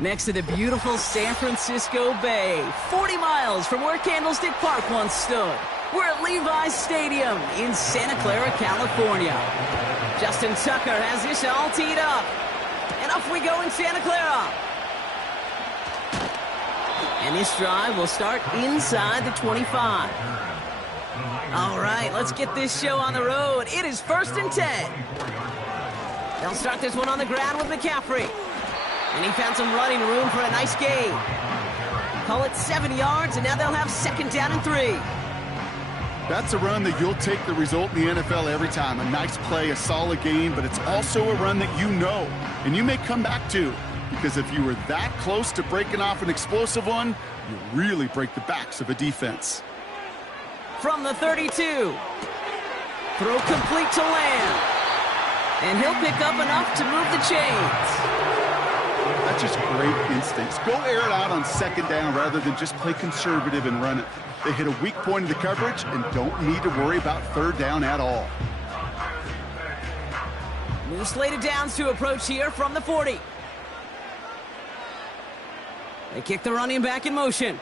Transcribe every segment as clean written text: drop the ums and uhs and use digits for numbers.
Next to the beautiful San Francisco Bay, 40 miles from where Candlestick Park once stood. We're at Levi's Stadium in Santa Clara, California. Justin Tucker has this all teed up. And off we go in Santa Clara. And this drive will start inside the 25. All right, let's get this show on the road. It is 1st and 10. They'll start this one on the ground with McCaffrey. And he found some running room for a nice gain. Call it 70 yards, and now they'll have 2nd down and 3. That's a run that you'll take the result in the NFL every time. A nice play, a solid game, but it's also a run that you know and you may come back to, because if you were that close to breaking off an explosive one, you really break the backs of a defense. From the 32. Throw complete to Lamb. And he'll pick up enough to move the chains. That's just great instincts. Go air it out on second down rather than just play conservative and run it. They hit a weak point in the coverage and don't need to worry about third down at all. New slated downs to approach here from the 40. They kick the running back in motion.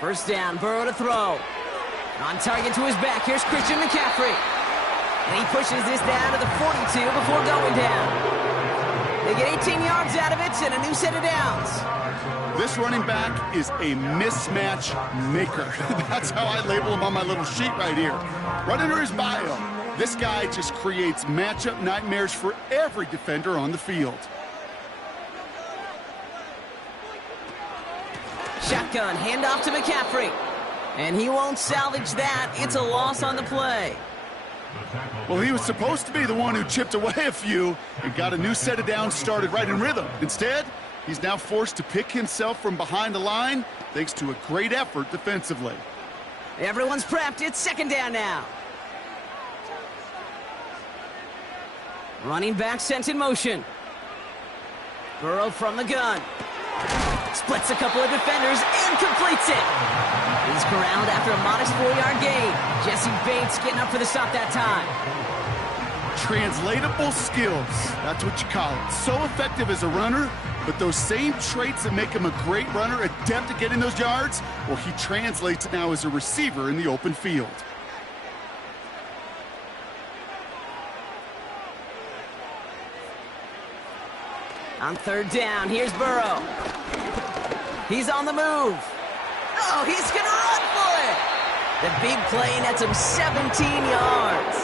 First down, Burrow to throw. On target to his back, here's Christian McCaffrey. And he pushes this down to the 42 before going down. They get 18 yards out of it and a new set of downs. This running back is a mismatch maker. That's how I label him on my little sheet right here. Right under his bio, this guy just creates matchup nightmares for every defender on the field. Shotgun, handoff to McCaffrey. And he won't salvage that. It's a loss on the play. Well, he was supposed to be the one who chipped away a few and got a new set of downs started right in rhythm. Instead, he's now forced to pick himself from behind the line thanks to a great effort defensively. Everyone's prepped. It's second down now. Running back sent in motion. Burrow from the gun. Splits a couple of defenders and completes it. He's corralled after a modest 4-yard gain. Jesse Bates getting up for the stop that time. Translatable skills. That's what you call it. So effective as a runner, but those same traits that make him a great runner, adept at getting those yards, well, he translates it now as a receiver in the open field. On third down, here's Burrow. He's on the move. Oh, he's going to run for it. The big play nets him 17 yards.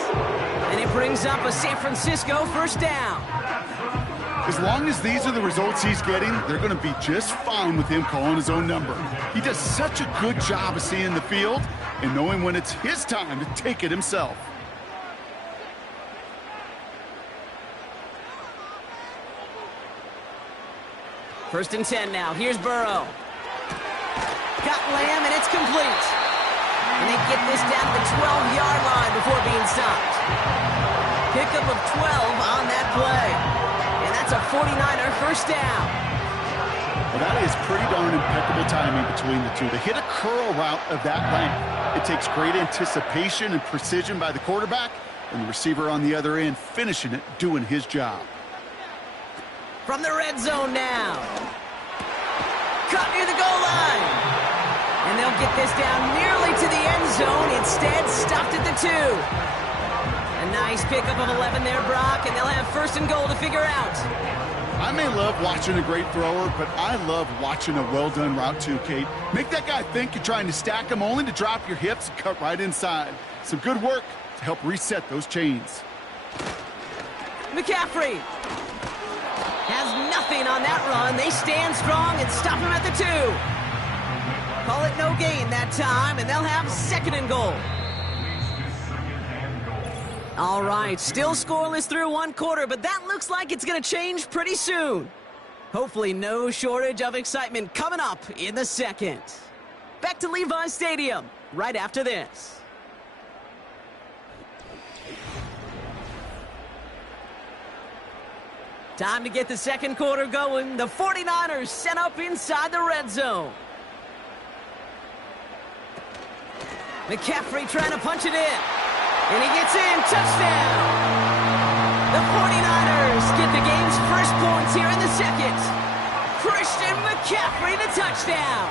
And it brings up a San Francisco first down. As long as these are the results he's getting, they're going to be just fine with him calling his own number. He does such a good job of seeing the field and knowing when it's his time to take it himself. First and 10 now. Here's Burrow. Got Lamb, and it's complete. And they get this down to the 12-yard line before being stopped. Pickup of 12 on that play. And that's a 49er first down. Well, that is pretty darn impeccable timing between the two. To hit a curl route of that length, it takes great anticipation and precision by the quarterback, and the receiver on the other end finishing it, doing his job. From the red zone now. Cut near the goal line. And they'll get this down nearly to the end zone. Instead, stopped at the 2. A nice pickup of 11 there, Brock, and they'll have first and goal to figure out. I may love watching a great thrower, but I love watching a well-done route too, Kate. Make that guy think you're trying to stack him only to drop your hips and cut right inside. Some good work to help reset those chains. McCaffrey has nothing on that run. They stand strong and stop him at the 2. Call it no gain that time, and they'll have second and goal. All right, still scoreless through one quarter, but that looks like it's going to change pretty soon. Hopefully no shortage of excitement coming up in the second. Back to Levi's Stadium right after this. Time to get the second quarter going. The 49ers set up inside the red zone. McCaffrey trying to punch it in. And he gets in. Touchdown. The 49ers get the game's first points here in the second. Christian McCaffrey, the touchdown.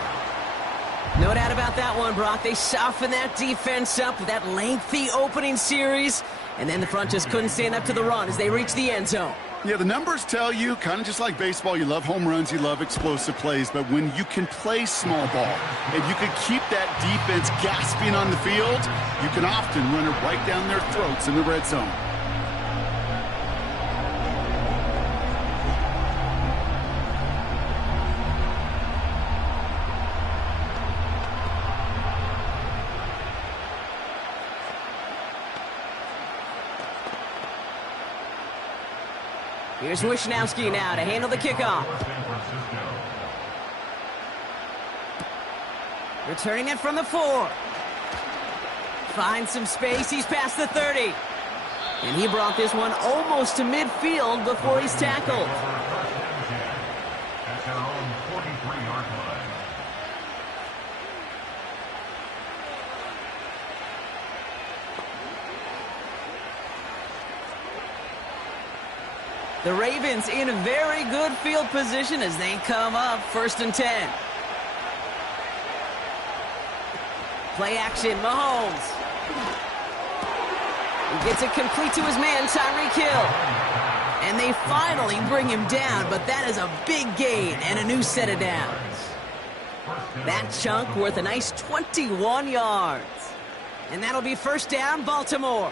No doubt about that one, Brock. They softened that defense up with that lengthy opening series. And then the front just couldn't stand up to the run as they reached the end zone. Yeah, the numbers tell you, kind of just like baseball, you love home runs, you love explosive plays, but when you can play small ball and you can keep that defense gasping on the field, you can often run it right down their throats in the red zone. Here's Wishnowski now to handle the kickoff. Returning it from the 4. Finds some space. He's past the 30. And he brought this one almost to midfield before he's tackled. At their own 43-yard line. The Ravens in a very good field position as they come up 1st and 10. Play action, Mahomes. He gets it complete to his man, Tyreek Hill. And they finally bring him down, but that is a big gain and a new set of downs. That chunk worth a nice 21 yards. And that'll be 1st down, Baltimore.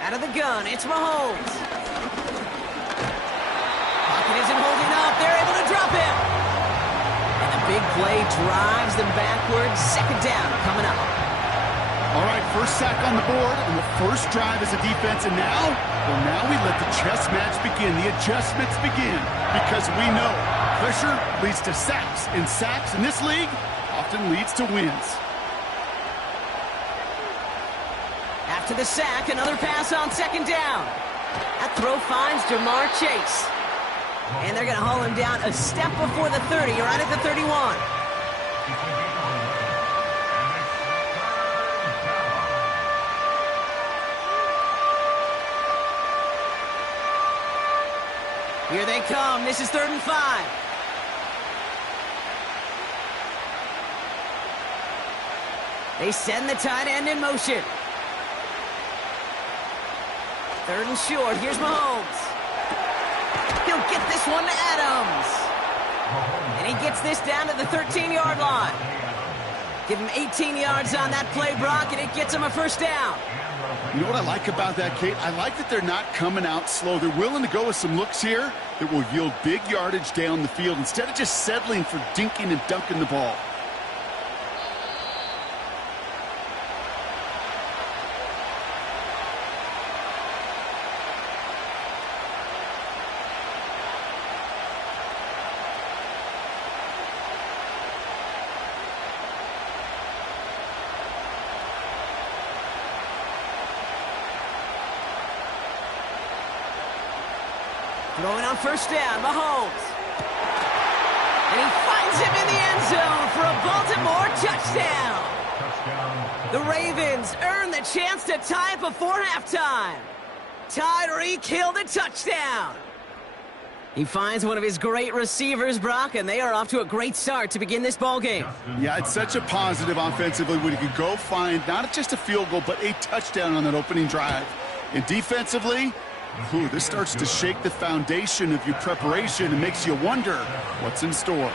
Out of the gun, it's Mahomes. Pocket isn't holding up. They're able to drop him. And the big play drives them backwards. 2nd down coming up. All right, first sack on the board, and the first drive as a defense, and now, well, now we let the chess match begin. The adjustments begin, because we know pressure leads to sacks, and sacks in this league often leads to wins. After the sack, another pass on 2nd down. That throw finds Jamar Chase. And they're going to haul him down a step before the 30, right at the 31. Here they come. This is 3rd and 5. They send the tight end in motion. 3rd and short. Here's Mahomes. He'll get this one to Adams. And he gets this down to the 13-yard line. Give him 18 yards on that play, Brock, and it gets him a 1st down. You know what I like about that, Kate? I like that they're not coming out slow. They're willing to go with some looks here that will yield big yardage down the field instead of just settling for dinking and dunking the ball. Throwing on 1st down, Mahomes. And he finds him in the end zone for a Baltimore touchdown. The Ravens earn the chance to tie it before halftime. Tyreek Hill the touchdown. He finds one of his great receivers, Brock, and they are off to a great start to begin this ballgame. Yeah, it's such a positive offensively when you can go find not just a field goal, but a touchdown on that opening drive. And defensively, ooh, this starts to shake the foundation of your preparation and makes you wonder what's in store.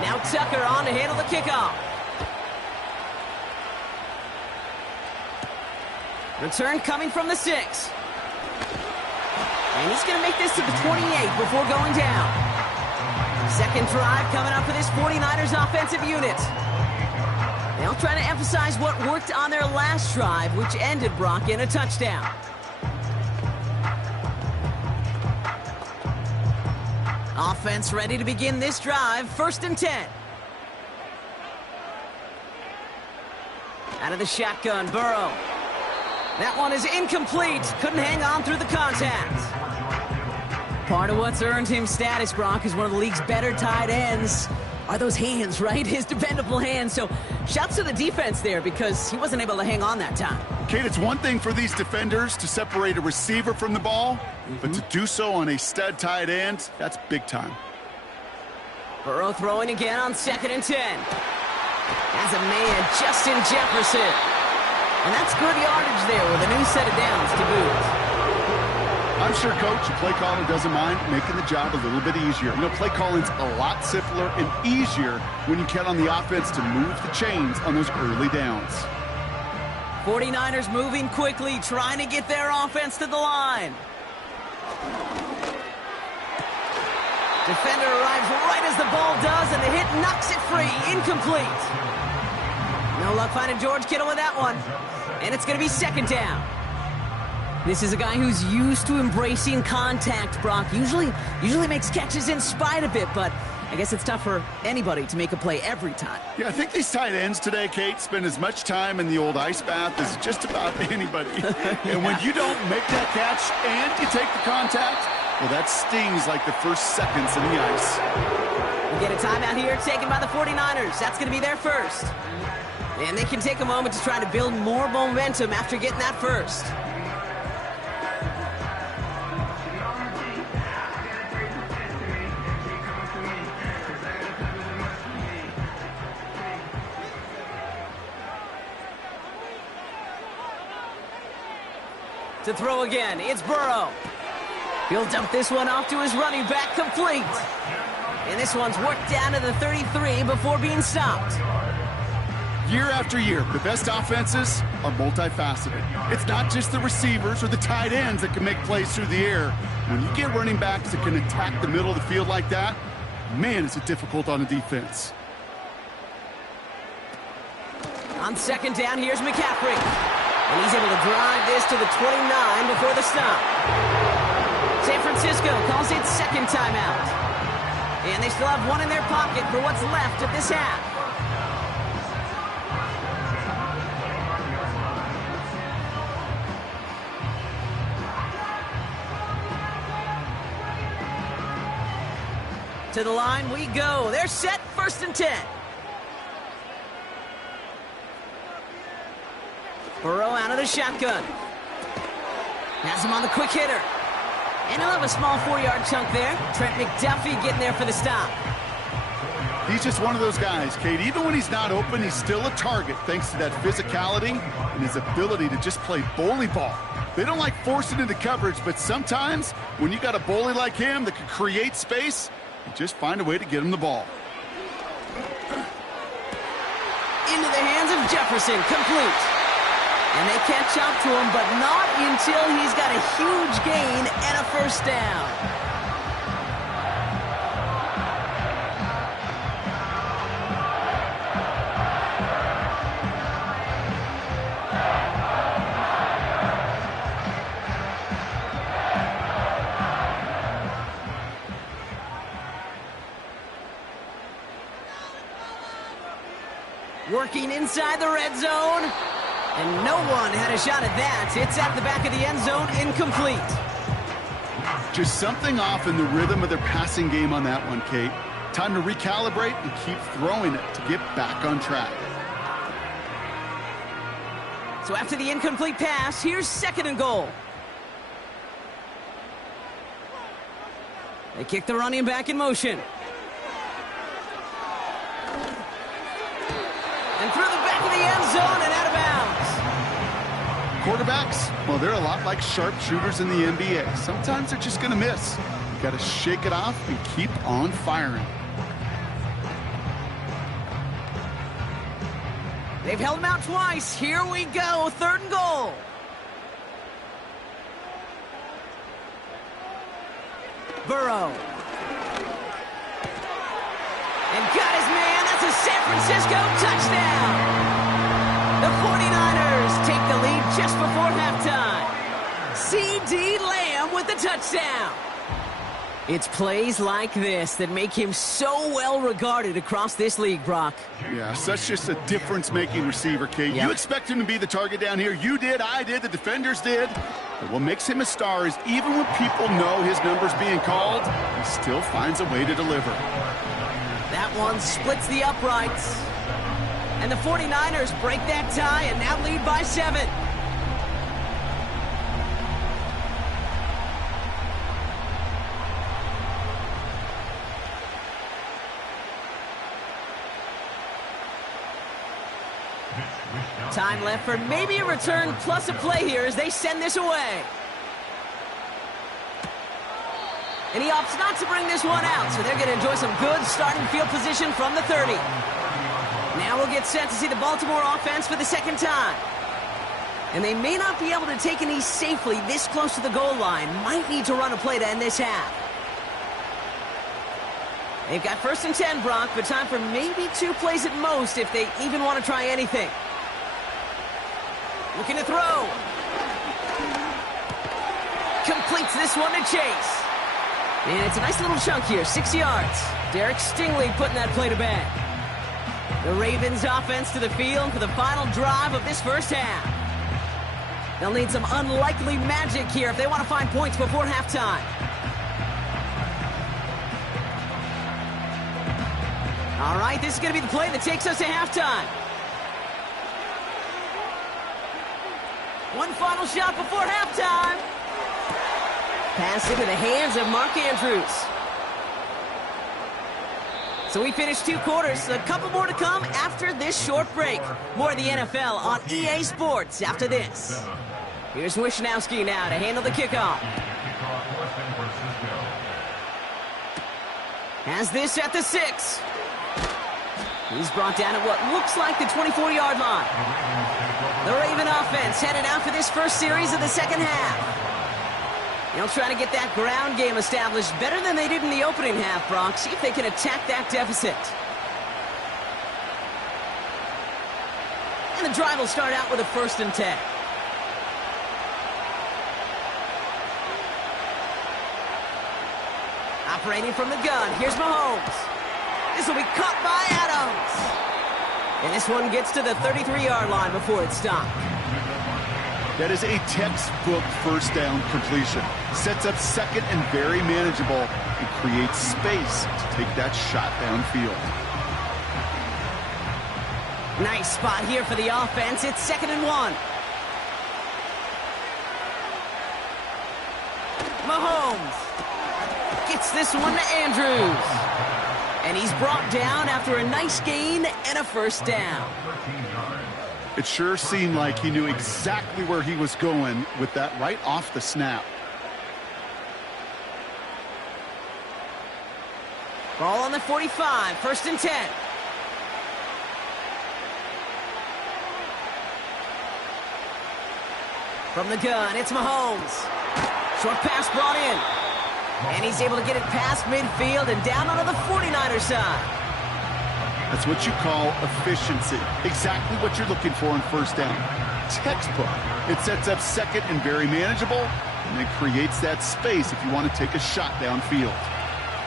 Now Tucker on to handle the kickoff. Return coming from the 6. And he's going to make this to the 28 before going down. 2nd drive coming up for this 49ers offensive unit. They'll try to emphasize what worked on their last drive, which ended, Brock, in a touchdown. Offense ready to begin this drive. 1st and 10. Out of the shotgun, Burrow. That one is incomplete. Couldn't hang on through the contact. Part of what's earned him status, Brock, is one of the league's better tight ends. Are those hands, right? His dependable hands. So shouts to the defense there because he wasn't able to hang on that time. Kate, it's one thing for these defenders to separate a receiver from the ball, but to do so on a stud tight end, that's big time. Burrow throwing again on 2nd and 10. As a man, Justin Jefferson. And that's good yardage there with a new set of downs to boot. I I'm sure, Coach, the play caller doesn't mind making the job a little bit easier. You know, play calling's a lot simpler and easier when you count on the offense to move the chains on those early downs. 49ers moving quickly, trying to get their offense to the line. Defender arrives right as the ball does, and the hit knocks it free. Incomplete. No luck finding George Kittle with that one. And it's going to be second down. This is a guy who's used to embracing contact, Brock. Usually makes catches in spite of it, but I guess it's tough for anybody to make a play every time. Yeah, I think these tight ends today, Kate, spend as much time in the old ice bath as just about anybody. And when you don't make that catch and you take the contact, well, that stings like the first seconds in the ice. We get a timeout here taken by the 49ers. That's going to be their first. And they can take a moment to try to build more momentum after getting that first. To throw again, it's Burrow. He'll dump this one off to his running back, complete. And this one's worked down to the 33 before being stopped. Year after year, the best offenses are multifaceted. It's not just the receivers or the tight ends that can make plays through the air. When you get running backs that can attack the middle of the field like that, man, is it difficult on a defense. On second down, here's McCaffrey. And he's able to drive this to the 29 before the stop. San Francisco calls it second timeout. And they still have one in their pocket for what's left of this half. To the line we go. They're set, first and 10. Burrow out of the shotgun. Has him on the quick hitter. And he'll have a small 4-yard chunk there. Trent McDuffie getting there for the stop. He's just one of those guys, Kate. Even when he's not open, he's still a target thanks to that physicality and his ability to just play bully ball. They don't like forcing into coverage, but sometimes when you got a bully like him that can create space, you just find a way to get him the ball. Into the hands of Jefferson, complete. And they catch up to him, but not until he's got a huge gain and a first down. Working inside the red zone. And no one had a shot at that. It's at the back of the end zone, incomplete. Just something off in the rhythm of their passing game on that one, Kate. Time to recalibrate and keep throwing it to get back on track. So after the incomplete pass, here's second and goal. They kick the running back in motion. And through the back of the end zone and out of bounds. Quarterbacks, well, they're a lot like sharpshooters in the NBA. Sometimes they're just going to miss. You got to shake it off and keep on firing. They've held him out twice. Here we go, third and goal. Burrow. And got his man. That's a San Francisco touchdown. The 49ers take the lead just before halftime. C.D. Lamb with the touchdown. It's plays like this that make him so well regarded across this league, Brock. Yeah, such just a difference-making receiver, Kate. Yep. You expect him to be the target down here. You did, I did, the defenders did. But what makes him a star is even when people know his number's being called, he still finds a way to deliver. That one splits the uprights. And the 49ers break that tie and now lead by 7. Time left for maybe a return plus a play here as they send this away. And he opts not to bring this one out, so they're going to enjoy some good starting field position from the 30. Now we'll get set to see the Baltimore offense for the second time. And they may not be able to take an knee safely this close to the goal line. Might need to run a play to end this half. They've got 1st and 10, Brock, but time for maybe 2 plays at most if they even want to try anything. Looking to throw. Completes this one to Chase. And it's a nice little chunk here, 6 yards. Derek Stingley putting that play to bed. The Ravens offense to the field for the final drive of this first half. They'll need some unlikely magic here if they want to find points before halftime. All right, this is going to be the play that takes us to halftime. One final shot before halftime. Pass into the hands of Mark Andrews. So we finished 2 quarters. A couple more to come after this short break. More of the NFL on EA Sports after this. Here's Wishnowski now to handle the kickoff. Has this at the 6. He's brought down at what looks like the 24-yard line. The Raven offense headed out for this first series of the second half. They'll try to get that ground game established better than they did in the opening half, Brock. See if they can attack that deficit. And the drive will start out with a 1st and 10. Operating from the gun, here's Mahomes. This will be caught by Adams. And this one gets to the 33-yard line before it's stopped. That is a textbook 1st down completion. Sets up 2nd and very manageable and creates space to take that shot downfield. Nice spot here for the offense. It's 2nd and 1. Mahomes gets this one to Andrews. And he's brought down after a nice gain and a 1st down. It sure seemed like he knew exactly where he was going with that right off the snap. Ball on the 45, 1st and 10. From the gun, it's Mahomes. Short pass brought in. And he's able to get it past midfield and down onto the 49er side. That's what you call efficiency. Exactly what you're looking for in 1st down. Textbook. It sets up 2nd and very manageable, and it creates that space if you want to take a shot downfield.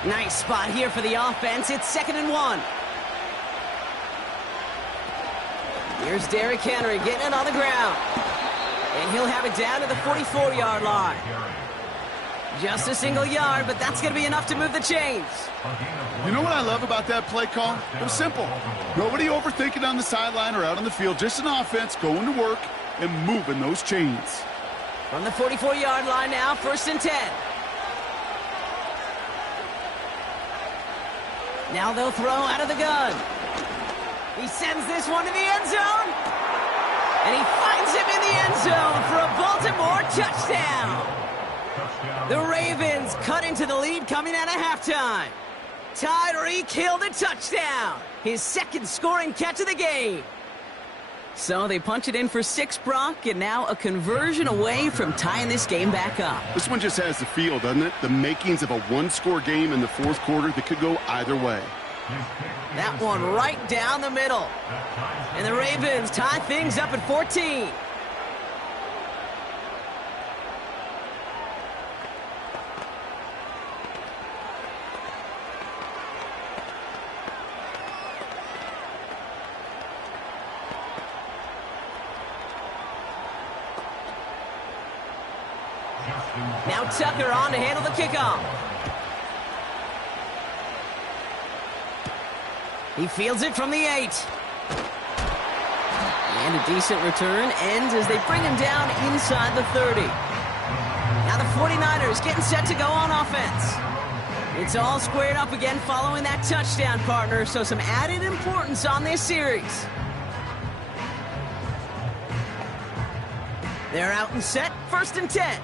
Nice spot here for the offense. It's 2nd and 1. Here's Derrick Henry getting it on the ground. And he'll have it down to the 44-yard line. Just a single yard, but that's going to be enough to move the chains. You know what I love about that play call? It was simple. Nobody overthinking on the sideline or out on the field. Just an offense going to work and moving those chains. From the 44-yard line now, 1st and 10. Now they'll throw out of the gun. He sends this one to the end zone. And he finds him in the end zone for a Baltimore touchdown. The Ravens cut into the lead coming out of halftime. Tyreek Hill the touchdown. His 2nd scoring catch of the game. So they punch it in for 6, Brock, and now a conversion away from tying this game back up. This one just has the feel, doesn't it? The makings of a 1-score game in the 4th quarter that could go either way. That one right down the middle. And the Ravens tie things up at 14. Now Tucker on to handle the kickoff. He fields it from the 8. And a decent return ends as they bring him down inside the 30. Now the 49ers getting set to go on offense. It's all squared up again following that touchdown, partner, so some added importance on this series. They're out and set, 1st and 10.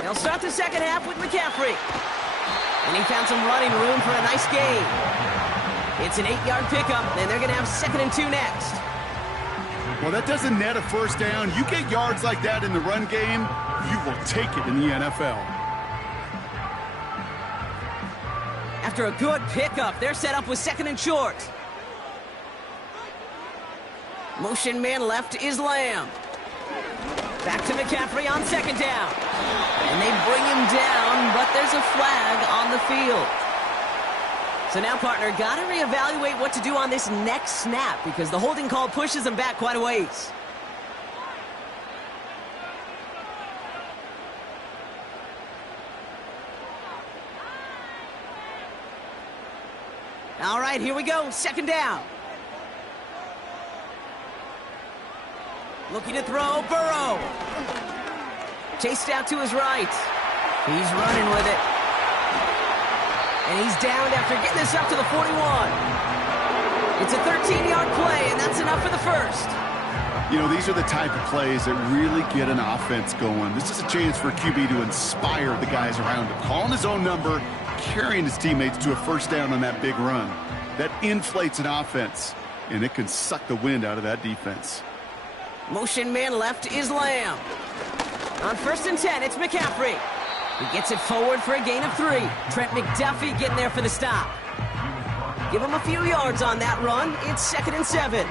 They'll start the second half with McCaffrey. And he found some running room for a nice gain. It's an 8-yard pickup, and they're going to have 2nd and 2 next. Well, that doesn't net a first down. You get yards like that in the run game, you will take it in the NFL. After a good pickup, they're set up with 2nd and short. Motion man left is Lamb. Back to McCaffrey on 2nd down. And they bring him down, but there's a flag on the field. So now, partner, got to reevaluate what to do on this next snap because the holding call pushes him back quite a ways. All right, here we go. 2nd down. Looking to throw, Burrow. Chased out to his right. He's running with it. And he's downed after getting this up to the 41. It's a 13-yard play, and that's enough for the first. You know, these are the type of plays that really get an offense going. This is a chance for a QB to inspire the guys around him. Calling his own number, carrying his teammates to a first down on that big run. That inflates an offense, and it can suck the wind out of that defense. Motion man left is Lamb. On 1st and 10, it's McCaffrey. He gets it forward for a gain of 3. Trent McDuffie getting there for the stop. Give him a few yards on that run. It's 2nd and 7.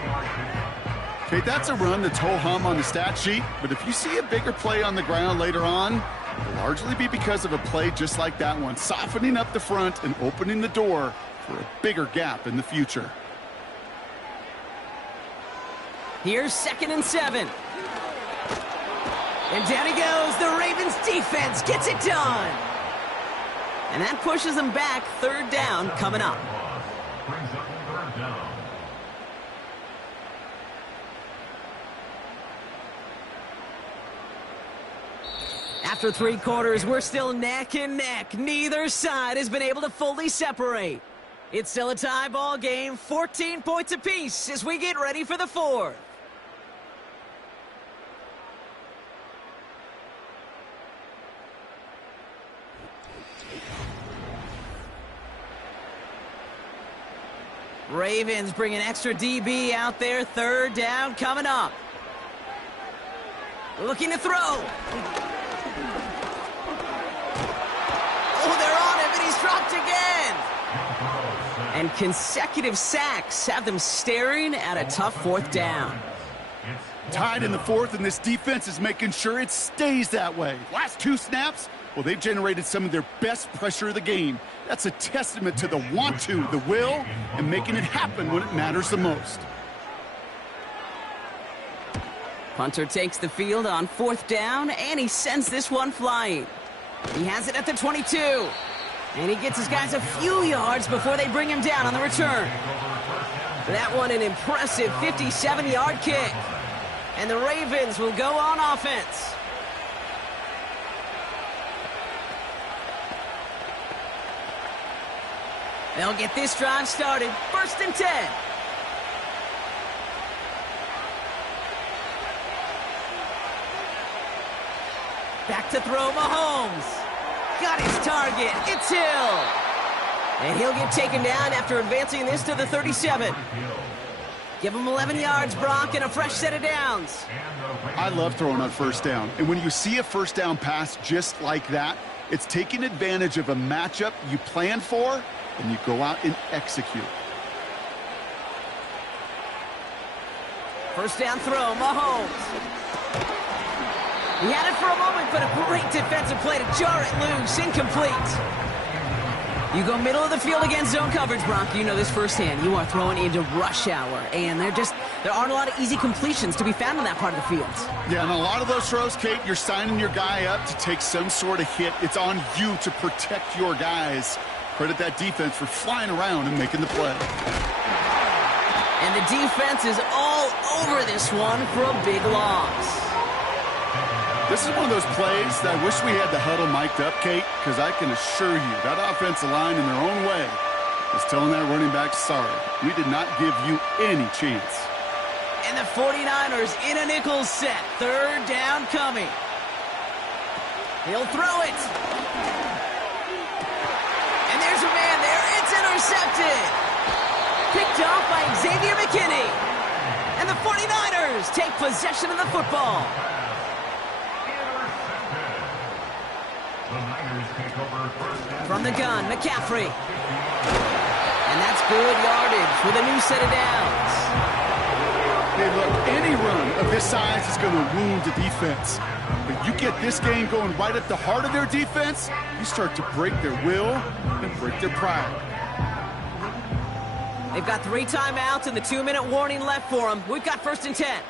Okay, that's a run that's ho-hum on the stat sheet, but if you see a bigger play on the ground later on, it'll largely be because of a play just like that one, softening up the front and opening the door for a bigger gap in the future. Here's 2nd and 7. And down he goes. The Ravens defense gets it done. And that pushes them back. 3rd down coming up. Brings up 3rd down. After 3 quarters, we're still neck and neck. Neither side has been able to fully separate. It's still a tie ball game, 14 points apiece as we get ready for the 4th. Ravens bring an extra DB out there. 3rd down coming up. Looking to throw. Oh, they're on him, and he's dropped again. And consecutive sacks have them staring at a tough 4th down. Tied in the 4th, and this defense is making sure it stays that way. Last 2 snaps, well, they've generated some of their best pressure of the game. That's a testament to the want to, the will, and making it happen when it matters the most. Punter takes the field on 4th down, and he sends this one flying. He has it at the 22. And he gets his guys a few yards before they bring him down on the return. That one an impressive 57-yard kick. And the Ravens will go on offense. They'll get this drive started. 1st and 10. Back to throw Mahomes. Got his target. It's Hill. And he'll get taken down after advancing this to the 37. Give him 11 yards, Brock, and a fresh set of downs. I love throwing on 1st down. And when you see a 1st down pass just like that, it's taking advantage of a matchup you plan for, and you go out and execute. 1st down throw, Mahomes. He had it for a moment, but a great defensive play to jar it loose. Incomplete. You go middle of the field against zone coverage, Brock. You know this firsthand. You are throwing into rush hour, and there aren't a lot of easy completions to be found in that part of the field. Yeah, and a lot of those throws, Kate, you're signing your guy up to take some sort of hit. It's on you to protect your guys. Credit that defense for flying around and making the play. And the defense is all over this one for a big loss. This is one of those plays that I wish we had the huddle mic'd up, Kate, because I can assure you that offensive line in their own way is telling that running back, sorry, we did not give you any chance. And the 49ers in a nickel set. 3rd down coming. He'll throw it. And there's a man there. It's intercepted. Picked off by Xavier McKinney. And the 49ers take possession of the football. From the gun, McCaffrey. And that's good yardage with a new set of downs. Hey, look, any run of this size is going to wound the defense. But you get this game going right at the heart of their defense, you start to break their will and break their pride. They've got 3 timeouts and the 2-minute warning left for them. We've got 1st and 10.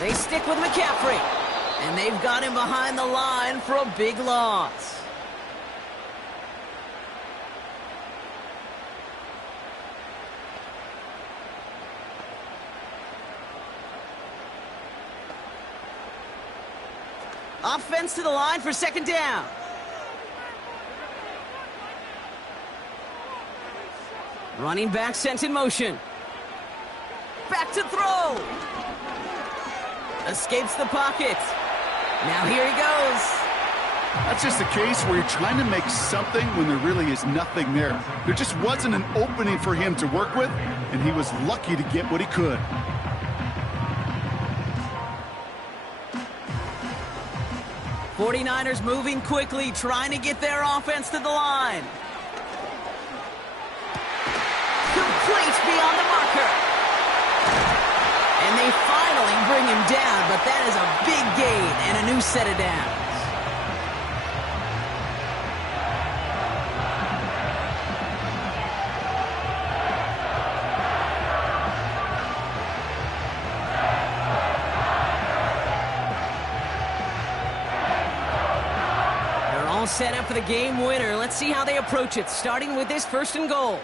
They stick with McCaffrey. And they've got him behind the line for a big loss. Offense to the line for 2nd down. Running back sent in motion. Back to throw. Escapes the pocket. Now here he goes. That's just a case where you're trying to make something when there really is nothing there. There just wasn't an opening for him to work with, and he was lucky to get what he could. '49ers moving quickly, trying to get their offense to the line. Complete beyond the marker. And they finally bring him down, but that is a big gain and a new set of downs. They're all set up for the game winner. Let's see how they approach it, starting with this 1st and goal.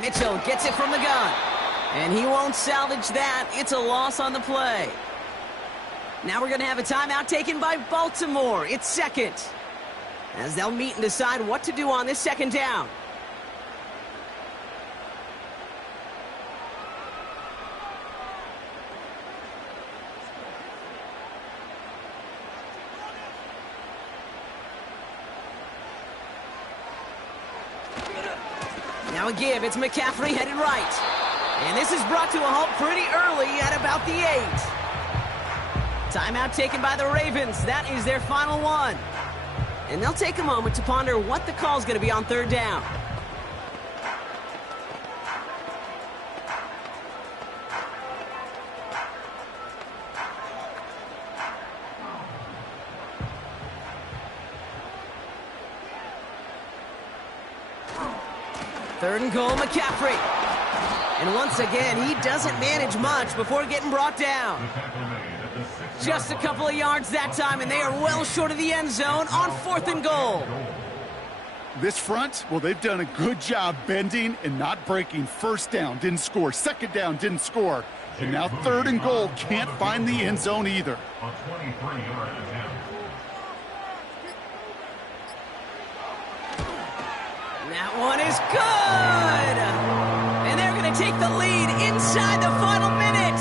Mitchell gets it from the gun. And he won't salvage that. It's a loss on the play. Now we're going to have a timeout taken by Baltimore. It's 2nd. As they'll meet and decide what to do on this 2nd down. Now a give. It's McCaffrey headed right. And this is brought to a halt pretty early at about the 8. Timeout taken by the Ravens. That is their final one. And they'll take a moment to ponder what the call is going to be on 3rd down. Third and goal, McCaffrey. And once again, he doesn't manage much before getting brought down. Just a couple of yards that time, and they are well short of the end zone on 4th and goal. This front, well, they've done a good job bending and not breaking. 1st down, didn't score. 2nd down, didn't score. And now 3rd and goal, can't find the end zone either. That one is good! And they're going to take the lead inside the final minute.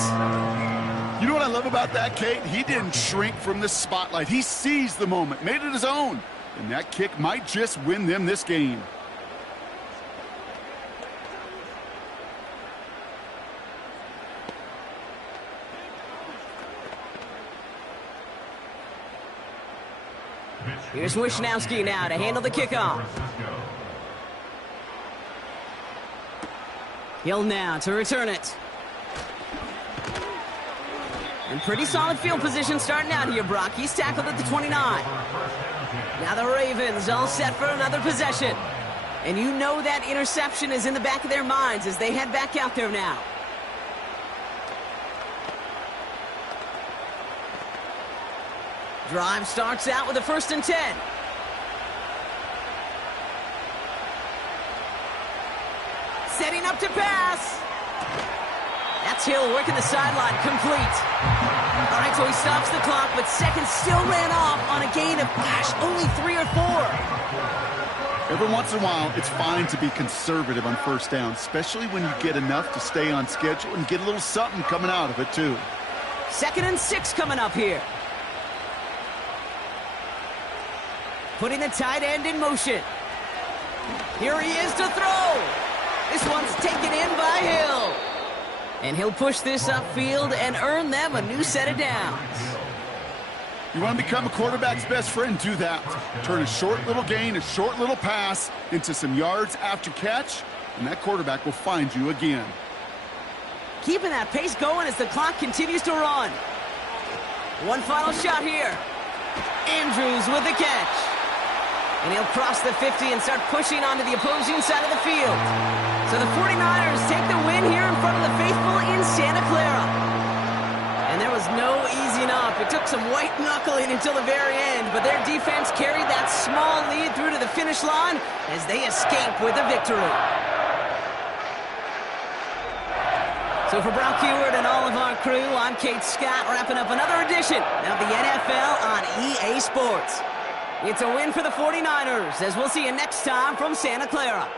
You know what I love about that, Kate? He didn't shrink from the spotlight. He seized the moment, made it his own. And that kick might just win them this game. Here's Wishnowski now to handle the kickoff. Hill now to return it. And pretty solid field position starting out here, Brock. He's tackled at the 29. Now the Ravens all set for another possession. And you know that interception is in the back of their minds as they head back out there now. Drive starts out with a 1st and 10. Setting up to pass. That's Hill working the sideline, complete. All right, so he stops the clock, but seconds still ran off on a gain of, only 3 or 4. Every once in a while, it's fine to be conservative on first down, especially when you get enough to stay on schedule and get a little something coming out of it, too. 2nd and 6 coming up here. Putting the tight end in motion. Here he is to throw. This one's taken in by Hill. And he'll push this upfield and earn them a new set of downs. You want to become a quarterback's best friend, do that. Turn a short little gain, a short little pass into some yards after catch, and that quarterback will find you again. Keeping that pace going as the clock continues to run. One final shot here. Andrews with the catch. And he'll cross the 50 and start pushing onto the opposing side of the field. So the 49ers take the win here in front of the faithful in Santa Clara. And there was no easing up. It took some white-knuckling until the very end, but their defense carried that small lead through to the finish line as they escape with a victory. So for Brock Huard and all of our crew, I'm Kate Scott, wrapping up another edition of the NFL on EA Sports. It's a win for the 49ers, as we'll see you next time from Santa Clara.